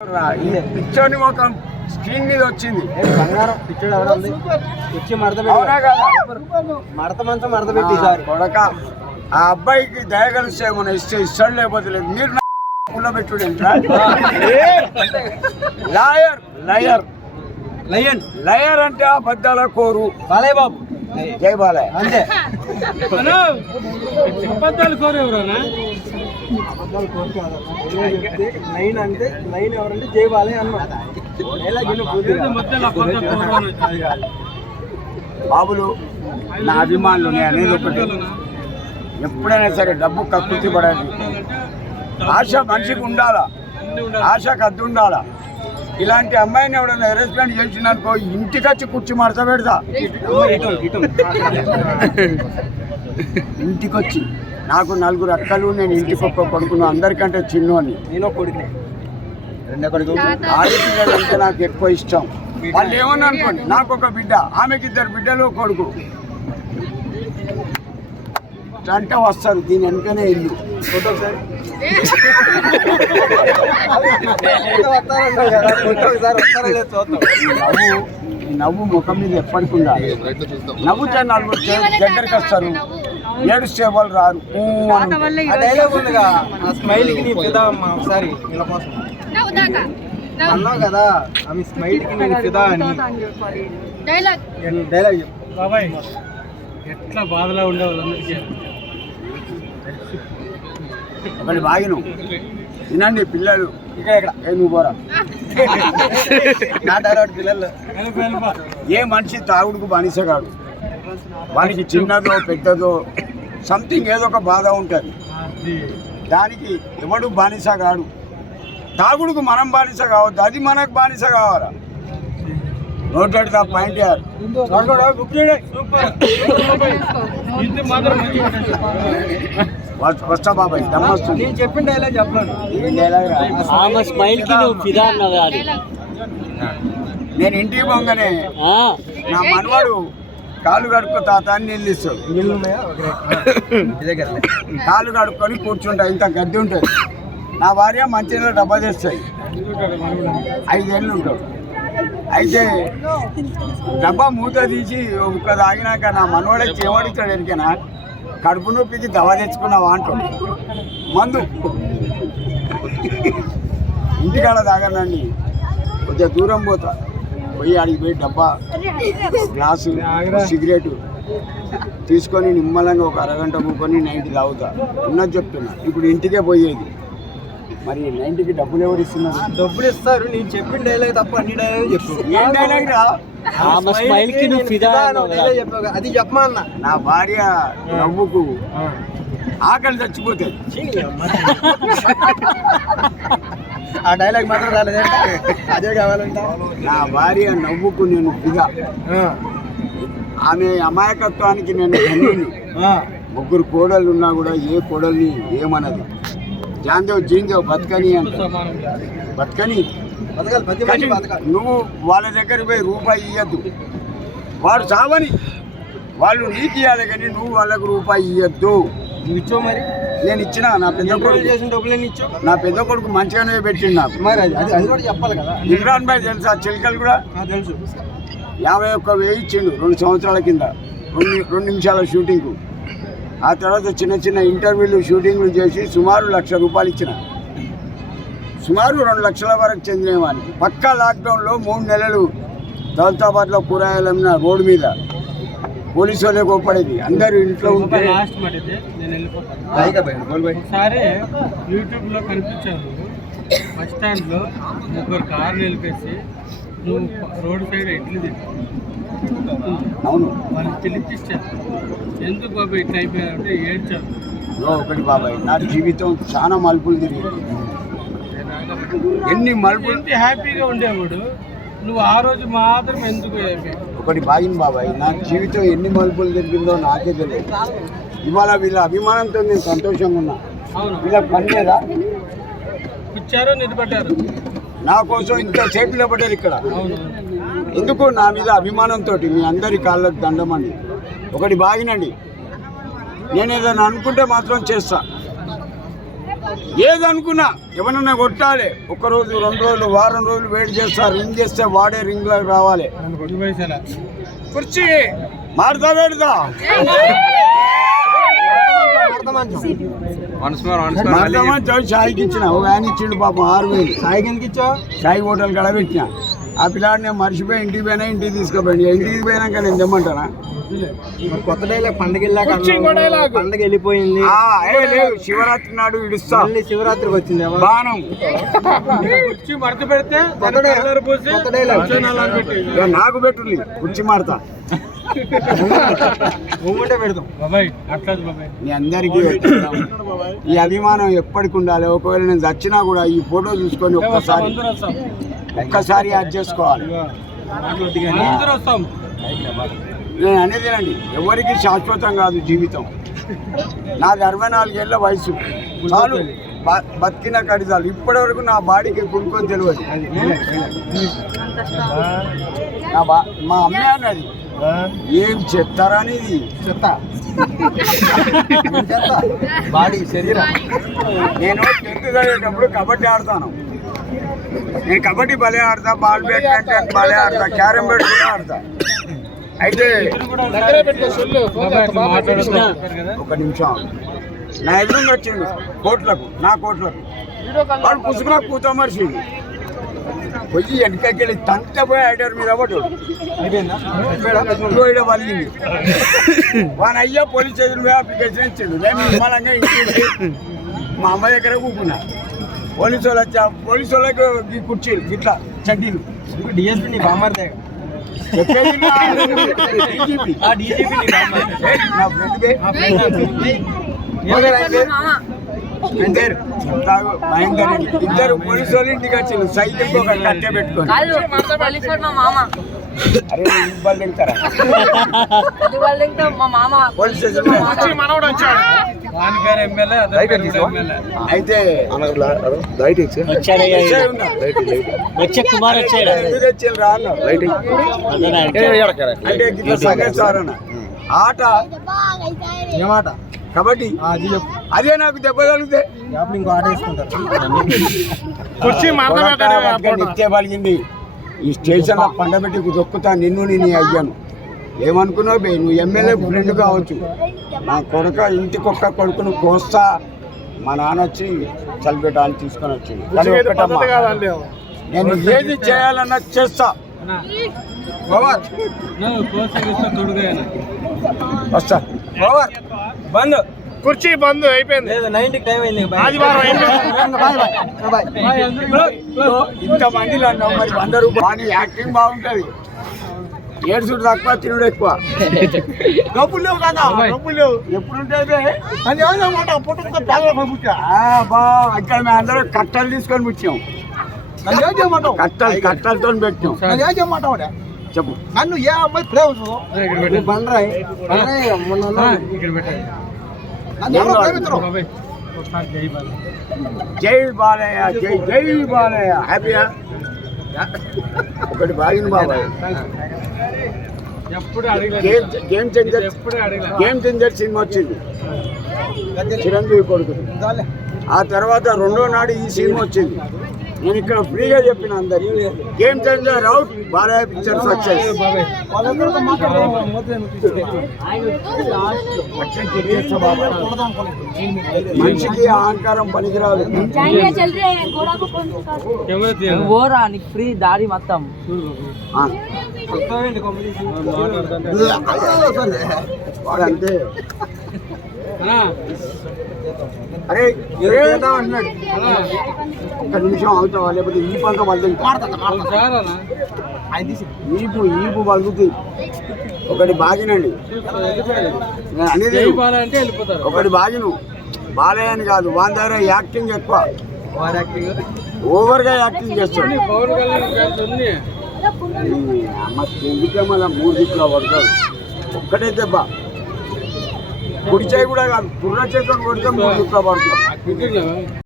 పిచ్చోని ఒక స్క్రీన్ మీద వచ్చింది. మడత మంచం మడత పెట్టి కొడక ఆ అబ్బాయికి దయగలిస్తే మన ఇస్తాడు, లేకపోతే లేదు. మీరు పెట్టుడు లాయర్ లయర్ లయన్ లయర్ అంటే అబద్ధాల కోరు. బాలయ్య బాబు, జై బాలయ్య అంతే. అబద్ధాలు కోరు ఎవరన్నా? లైన్ అంటే లైన్ ఎవరంటే జై బాలయ్య అన్న. బాబులు నా అభిమానులు, నేను అనేది ఒకటి, ఎప్పుడైనా సరే డబ్బు కక్కుర్తి పడాలి. ఆశ మనిషికి ఉండాలా, ఆశకు అద్దు ఉండాలా. ఇలాంటి అమ్మాయిని ఎవడైనా అరేంజ్మెంట్ చేసినానుకో ఇంటికి వచ్చి కుర్చీ మడత పెడతా. ఇంటికి వచ్చి నాకు 4 అక్కలు, నేను ఇంటికి ఒక్క కొడుకును, అందరికంటే చిన్నోని. నేను కొడుకునే, ఆడపిల్లలు అంటే నాకు ఎక్కువ ఇష్టం. వాళ్ళు ఏమన్నా అనుకోండి, నాకు ఒక బిడ్డ, ఆమెకి 2 బిడ్డలు, కొడుకు అంటే వస్తారు. దీని వెనుకనే ఇల్లు. ఫోటో ఒకసారి నవ్వు ముఖం మీద ఎప్పటికి ఉండాలి. నవ్వుతే 4 దగ్గరికి వస్తారు, ఏడుస్తే వాళ్ళు రారు. డైలాగ్ ఉందిగా, ఆ స్మైల్ కి నేను ఫిదా అమ్మా. ఒకసారి ఇలా కోసం అన్నావు కదా, ఆమె స్మైల్ కి నేను ఫిదా అని డైలాగ్ బాబాయ్ ఎట్లా బాధలా ఉండేవాళ్ళందరికీ ఒకటి బాగిను వినండి పిల్లలు. ఏ నువ్వు పోరా, నా డైలాగ్ పిల్లలు. ఏ మనిషి తాగుడుకు బానిస కాదు. వానికి చిన్నదో పెద్దదో సంథింగ్ ఏదో ఒక బాధ ఉంటుంది. దానికి ఎవడు బానిస కాడు. తాగుడుకు మనం బానిస కావద్దు, అది మనకు బానిస కావాలా. నోట్ ద పాయింట్ యార్. వస్తా బాబాయ్, దమ్మొస్తుంది. నేను చెప్పిన డైలాగ్ చెప్పాను. నేను ఇంటికి పోగానే నా మనవాడు కాలు కడుక్కో తాత అని నీళ్ళు ఇస్తాడు. కాలు కడుక్కొని కూర్చుంటా, ఇంత గడ్డి ఉంటుంది. నా భార్య మంచిగా డబ్బా తెస్తాయి. 5 ఏళ్ళు ఉంటాడు. అయితే డబ్బా మూత తీసి ఒక్క తాగినాక నా మనవాడే చేవడిస్తాడు. ఎరికేనా కడుపు నొప్పికి దవ తెచ్చుకున్నావా అంటాడు. మందు ఇంటికాడ తాగనండి, కొద్దిగా దూరం పోతా, పోయి ఆడికి పోయి డబ్బా, గ్లాసు, సిగరెట్ తీసుకొని నిమ్మలంగా ఒక అరగంట కూకొని నైట్ తాగుతా. ఉన్నది చెప్తున్నా. ఇప్పుడు ఇంటికే పోయేది. మరి 90కి డబ్బులు ఎవరు ఇస్తున్నారు? డబ్బులు ఇస్తారు. నేను చెప్పిన డైలాగ్ తప్ప అన్ని డైలాగ్ చెప్పు. ఏం డైలాగ్ రా? అది చెప్పమా అన్న. నా భార్య నవ్వుకు ఆకలి చచ్చిపోతాయి. ఆ డైలాగ్ మాత్రం రాలేదంటే అదే కావాలంట. నా భార్య నవ్వుకు నేను ఫిదా. ఆమె అమాయకత్వానికి నేను ధన్యుని. 3 కోడళ్ళు ఉన్నా కూడా ఏ కోడల్ని ఏమన్నది. జాందేవ్ జీందేవ్ బతకని అంట, బతకని. నువ్వు వాళ్ళ దగ్గర పోయి రూపాయి ఇవ్వద్దు. వాడు చావని, వాళ్ళు నీకు ఇవ్వాలి కానీ నువ్వు వాళ్ళకు రూపాయి ఇవ్వద్దు. ఇచ్చో మరి. నేను ఇచ్చిన నా పెద్ద కొడుకు చేసిన డబ్బులు ఇచ్చో. నా పెద్ద కొడుకు మంచిగానే పెట్టిండు నాకు. మరి అది కూడా చెప్పాలి కదా. ఇమ్రాన్ భాయ్ తెలుసా, చిలకలు కూడా తెలుసు. 51,000 ఇచ్చిండు 2 సంవత్సరాల కింద, 2 నిమిషాల షూటింగ్కు. ఆ తర్వాత చిన్న చిన్న ఇంటర్వ్యూలు, షూటింగ్లు చేసి సుమారు ₹1,00,000 ఇచ్చిన. సుమారు 2 లక్షల వరకు చెందినవానికి. పక్కా లాక్డౌన్లో 3 నెలలు దౌలతాబాద్లో కూరగాయలు అమ్మిన రోడ్డు మీద పోలీసు వాళ్ళే కోప్పడేది. అందరూ ఇంట్లో ఉంటే లాస్ట్ మాట అయితే నేను వెళ్ళిపోతాను. ఒకసారి యూట్యూబ్లో కనిపించాను, బస్ స్టాండ్లో 3 కార్లు నిలిపేసి నువ్వు రోడ్ సైడ్ ఇడ్లీ తింటావు. అవును, వాళ్ళకి తెలిపిచ్చాను. ఎందుకు బాబాయ్ ఇట్లా అయిపోయారంటే ఏడ్చాను. ఒకటి బాబాయ్, నా జీవితం చాలా మలుపులు తిరిగింది. ఎన్ని మలుపులు. ఎంత హ్యాపీగా ఉండేవాడు, నువ్వు ఆ రోజు మాత్రం ఎందుకు? ఒకటి బాగింది బాబాయ్, నా జీవితం ఎన్ని మలుపులు తిరిగిందో నాకే తెలియదు. ఇవాళ వీళ్ళ అభిమానంతో నేను సంతోషంగా ఉన్నా. వీళ్ళ పని లేదా ఇచ్చారో నిలబడ్డారు నా కోసం ఇంతసేపు నిలబడ్డారు ఇక్కడ. ఎందుకు? నా మీద అభిమానంతో. మీ అందరి కాళ్ళకు దండమండి. ఒకటి బాగినండి, నేను ఏదైనా అనుకుంటే మాత్రం చేస్తా. ఏదనుకున్నా ఎవరన్నా కొట్టాలి, ఒక్కరోజు 2 రోజులు వారం రోజులు వెయిట్ చేస్తారు. రింగ్ చేస్తే వాడే రింగ్ లోకి రావాలి. కుర్చీ మారుతా పెడతా సాయికి ఇచ్చిన ఒక ఆయన ఇచ్చిండు పాపం 6,000. సాయికి ఎందుకు ఇచ్చావు? సాయి హోటల్ కడ పెట్టిన. ఆ పిల్లాడు నేను మర్చిపోయి ఇంటికి పోయినా, ఇంటికి తీసుకుపోయింది. ఇంటికి పోయినాక నేను తెమ్మంటానా? మరి కొత్త డైలాగ్ పండగ వెళ్ళాక పండగ వెళ్ళిపోయింది. లేదు, శివరాత్రి నాడు ఇడుస్తా. మళ్ళీ శివరాత్రికి వచ్చింది బాణం కుర్చీ మడత పెడితే కొత్త డైలాగ్ నాకు పెట్టుంది. కుర్చీ మాడతా మూమెంటే పెడతాం బాబాయ్. అట్లా బాబాయ్, మీ అందరికీ ఈ అభిమానం ఎప్పటికి ఉండాలి. ఒకవేళ నేను చచ్చినా కూడా ఈ ఫోటో చూసుకొని ఒక్కసారి యాడ్ చేసుకోవాలి. అందరూ వస్తాం. నేను అనేదేనండి, ఎవరికి శాశ్వతం కాదు జీవితం. నాకు 64 ఏళ్ళ వయసు చాలు, బతికిన కడిదాలు. ఇప్పటి వరకు నా బాడీకి కొనుక్కొని తెలియదు. మా అమ్మే అన్నది, ఏం చెప్తారని ఇది చెత్త బాడీ శరీరం. నేను 10th చదివేటప్పుడు కబడ్డీ ఆడతాను. నేను కబడ్డీ భలే ఆడతా, బాల్ బ్యాడ్మింటన్ భలే ఆడతా, క్యారమ్ బోర్డ్ కూడా ఆడతా. అయితే ఒక నిమిషం, నా ఎదురుగా వచ్చింది నా కోట్లకు వాడు పుసుకున్నా కూతా మనిషి పోయి వెనకకెళ్ళి తంత పోయి ఐడర్ మీద పడ్డాడు. వల్లింది వాని అయ్యా పోలీస్ స్టేషన్ పోయి అప్లికేషన్ ఇచ్చాడు. నేను నిమ్మలంగా ఇంటికి మా అమ్మాయి దగ్గర కూకున్నా. పోలీసు వాళ్ళు వచ్చా, పోలీసు వాళ్ళకి ఈ కుర్చీలు ఇట్లా చడ్డీలు. డిఎస్పీ నీ బామ్మర్దే. మహేందర్ రెడ్డి ఇద్దరు పోలీసు వాళ్ళు ఇంటికి వచ్చారు. సైకిల్ ఒక కట్టె పెట్టుకొని. అరే ఇబ్బంది తింటారా పోలీస్ స్టేషన్. అయితే వచ్చే కుమార్ వచ్చాడు. అంటే సంగతి సార్ అన్న ఆట ఏమాట కబడ్డీ అదే నాకు దెబ్బ తగిలితే ఇంకో ఆట వేసుకుంటారు. నిత్య పలిగింది. ఈ స్టేషన్ పండబెట్టి దొక్కుతా నిన్ను నేను అయ్యాను. ఏమనుకున్నావు బే, నువ్వు ఎమ్మెల్యే ఫ్రెండ్ కావచ్చు. నా కొడుక ఇంటికొక్క కొడుకును కోస్తా. మా నాన్న వచ్చి చలిపెట్టాలని తీసుకొని వచ్చింది. నేను ఏది చేయాలన్నా చేస్తా. వస్తా. బంద్ కుర్చీ బంద్ అయిపోయింది. 9కి టైం అయింది. ఇంతమందిలో అన్నావు మరి 100 రూపాయలు. యాక్టింగ్ బాగుంటుంది, ఏడుచుడు తక్కువ తినుడు ఎక్కువ. డబ్బులు లేవు కదా, డబ్బులు లేవు. ఎప్పుడు ఉంటుంది ఇక్కడ మేము అందరూ కట్టలు తీసుకొని పుచ్చాం. కట్టలతో పెట్టాం. చెప్పు. నన్ను ఏ అమ్మాయి ప్రేమ బండరాయి జై బాలయ్య, జై జై బాలయ్య. హ్యాపీయా? ఒకటి బాగిన బాబాయ్. గేమ్ చేంజర్ సినిమా వచ్చింది, చిరంజీవి కొడుకు. ఆ తర్వాత 2వ నాడు ఈ సినిమా వచ్చింది. నేను ఇక్కడ ఫ్రీగా చెప్పిన అందరికి, game changer out, Balayya picture success. మనిషికి అహంకారం పనికిరాదు. ఓరా నీకు ఫ్రీ దారి మొత్తం. వాడంతే. అరే అంటున్నాడు, ఒక్క నిమిషం అవుతావా లేకపోతే ఈ పంట వల్లుతుంది. ఈపు వలుగుతుంది. ఒకటి బాగినండి అనేది, ఒకటి బాగిను బాలయ్య అని కాదు. వాని దగ్గర యాక్టింగ్ ఎక్కువ, ఓవర్గా యాక్టింగ్ చేస్తాడు. ఎందుకే మళ్ళీ 3 దిక్కులో పడతాడు. ఒక్కటే దెబ్బ, కుడి చేయి కూడా కాదు, కుర్ర చేతితో కొడితే 3 దిక్కులో పడతాడు.